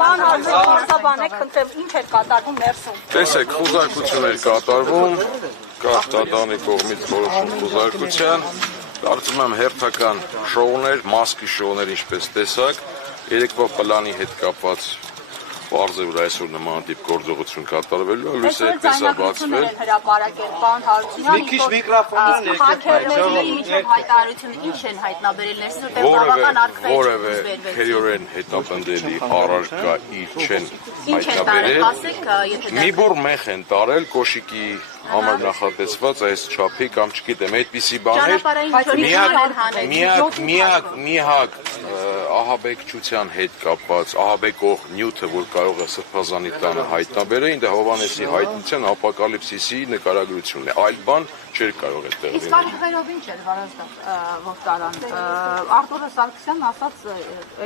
Պարոն Հարությունյան, խնդրեմ, ինչ էր կատարվում ներսում։ Տեսեք, խուզարկություն էր կատարվում, կար դատարանի կողմից որոշում խուզարկության, կարծում եմ հերթական շոուներ, մասկի շոուներ, ինչպես տեսակ, երեկվա պլանի հետ կապված պարզ է, որ այսօր նմանատիպ գործողություն կատարվելու է, լույսը այդպես է բացվել։ Պարոն Հարությունյան, հաքերների միջև հայտարարությունը ինչ են հայտնաբերել ներսում, որևէ քերիորեն հետապնդելի առարկա չեն հայտնաբերել։ Մի բուռ մեղ են տարել կոշիկի համար նախատեսված այս չափի կամ չգիտեմ, այդպիսի բաներ միակ ահաբեկչության հետ կապված ահաբեկող նյութը, որ կարող է սրբազանի տանը հայտնաբերել, դա Հովհաննեսի հայտնության ապոկալիպսիսի նկարագրությունն է, այլ բան չէր կարող այդտեղ լինել։ Իսկ արխիվերով ինչ էր վարազդակ, որ տարան, Արտուրը Սարգսյանն ասաց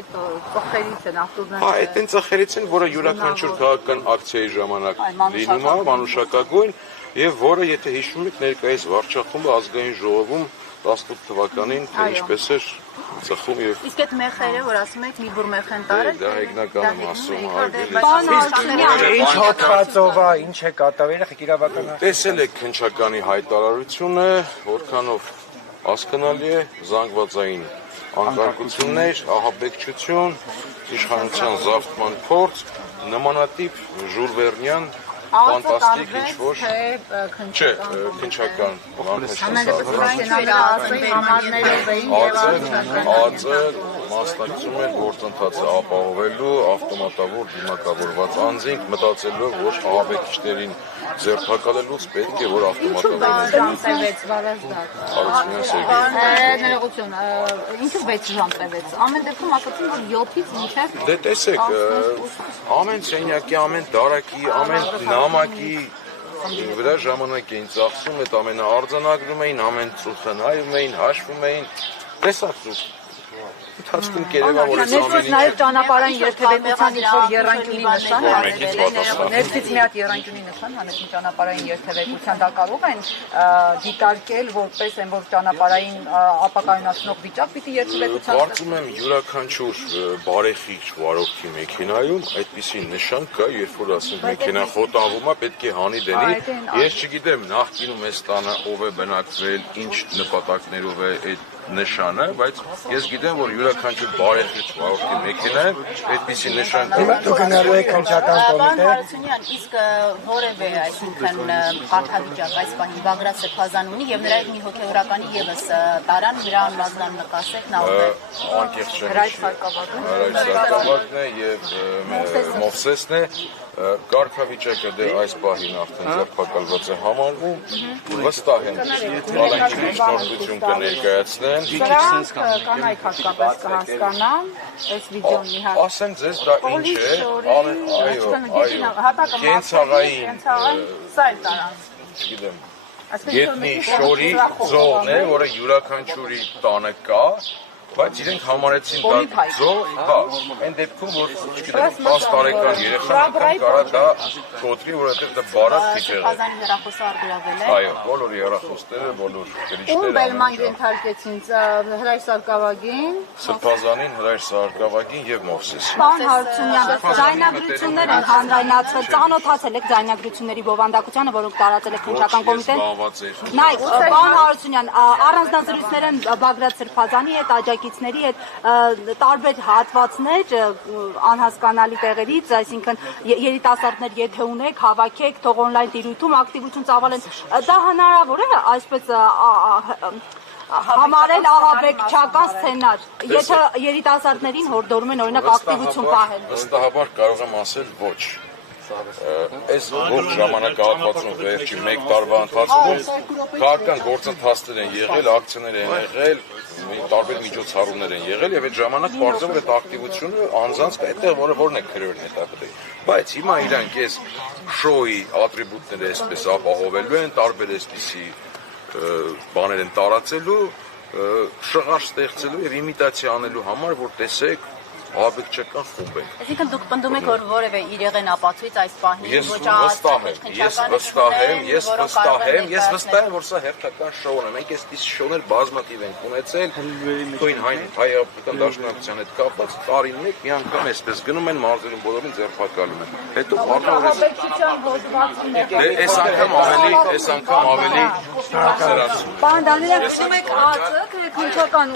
այդ ծխերից են, Արտուրն Հա, այդ են ծխերից են, որը յուրաքանչյուր քաղաքական ակցիայի ժամանակ լինում է, մանուշակագույն, եւ որը, եթե հիշում եք, ներկայիս վարչախումբը ազգային ժողովում 18 թվականին թե ինչպես էր ծխում եւ Իսկ այդ մեխերը, որ ասում եք, մի բուռ մեխ են տարել, դա հեգնական եմ ասում, հարգելի։ Ինչ հոդվածով է, ինչ է կատարվել, իրավական։ Տեսել եք քննչականի հայտարարությունը, որքանով հասկանալի է, զանգվածային անկարգություններ, ահաբեկչություն, իշխանության զավթման փորձ, նմանատիպ ժուրվերնյան ֆանտաստիկ ինչ-որ չէ, քննչական մասնակցում էր գործընթացը ապահովելու ավտոմատավոր դիմակավորված անձինք մտածելով, որ ահաբեկիչներին ձերբակալելուց պետք է որ Ներողություն, ինչու 6 ժամ տևեց։ Ամեն դեպքում ասացին, որ 7-ից մինչև Դե տեսեք, ամեն սենյակի, ամեն դարակի, ամեն նամակի վրա ժամանակ էին ծախսում, այդ ամենը արձանագրում էին, ամեն ծուխը նայում էին, հաշվում էին, տեսակ ծուխ։ Ընթացքում կերևա, որ այս ամեն նաև ճանապարհային երթևեկության ինչ-որ եռանկյունի նշան Ներսից մի հատ եռանկյունի նշան հանեցին ճանապարհային երթևեկության, դա կարող են դիտարկել որպես են, որ ճանապարհային ապակայունացնող վիճակ պիտի երթևեկության Կարծում եմ յուրաքանչյուր բարեխիղճ վարորդի մեքենայում այդպիսի նշան կա, երբ որ ասենք մեքենան խոտանվում է, պետք է հանի դնի։ Ես չգիտեմ նախկինում այս տանը ով է բնակվել, ինչ նպատակներով է այդ նշանը, բայց ես գիտեմ, որ յուրաքանչյուր բարեխիղճ վարորդի մեքենայում այդպիսի նշան կա։ Դուք գնալու եք քննչական կոմիտե։ Հարությունյան, իսկ որևէ, այսինքն կարգավիճակ այս բանի Բագրատ Սրբազան ունի եւ նրա հետ մի հոգեորականի եւս տարան նրա անձնան նկասեք նա Անկեղծ չեմ Հրայր Սարգսակն է եւ Մովսեսն է Կարգավիճակը դե այս պահին արդեն ձերբակալված է համարվում վստահ եմ բանակի շնորհություն կներկայացնեն Սրանք կանայք հատկապես կհասկանան այս վիդեոն մի հատ ասեն ձեզ դա ինչ է այո կենցաղային սա էլ տարան չգիտեմ Գետնի շորի ձողն է որը յուրաքանչյուրի տանը կա բայց իրենք համարեցին դա ձող, հա, այն դեպքում, որ, չգիտեմ, 10 տարեկան երեխան անգամ կարա դա կոտրի, որովհետև դա բարակ քիչ եղել։ Սրբազանի հեռախոսը առգրավել է։ Այո, բոլոր հեռախոսները, բոլոր գրիչները։ Ում բերման ենթարկեցին Հրայր Սարգսակին, Սրբազանին, Հրայր Սարգսակին եւ Մովսեսին։ Պարոն Հարությունյան, ձայնագրություններ են հանրայնացվել, ծանոթացել եք ձայնագրությունների բովանդակությանը, որոնք տարածել եք քննչական կոմիտեն։ Նայեք, պարոն Հարությունյան, առանձնազրույցներ են Բագրատ Սրբազանի հետ, աջակիցների հետ տարբեր հատվածներ անհասկանալի տեղերից, այսինքն երիտասարդներ եթե ունեք, հավաքեք, թող օնլայն տիրույթում ակտիվություն ծավալեն, դա հնարավոր է այսպես համարել ահաբեկչական սցենար, եթե երիտասարդներին հորդորում են օրինակ ակտիվություն պահել։ Վստահաբար կարող եմ ասել ոչ։ Այս ողջ ժամանակահատվածում վերջի 1 տարվա ընթացքում քաղաքական գործընթացներ են եղել, ակցիաներ են եղել, տարբեր միջոցառումներ են եղել եւ այդ ժամանակ բարձր այդ ակտիվությունը անձանց այդտեղ որն է քրերն հետապնդի բայց հիմա իրանք այս շոուի ատրիբուտները այսպես ապահովելու են տարբեր այսպիսի բաներ են տարածելու շղար ստեղծելու եւ իմիտացիա անելու համար որ տեսեք ահաբեկչական խումբ են։ Այսինքն դուք պնդում եք, որ որևէ իրեղեն ապացույց այս պահին Ես վստահ եմ, որ սա հերթական շոուն է։ Մենք այս շոուներ բազմաթիվ ենք ունեցել, քույն հայ-african դաշնակցության հետ կապված տարին մեկ մի անգամ այսպես գնում են մարզերում բոլորին ձերբակալում են։ Հետո Ահաբեկչության հոդվածում այս անգամ ավելի սրացում։ Պարոն Դանիելյան, գնում եք ԱԾԿ քննչական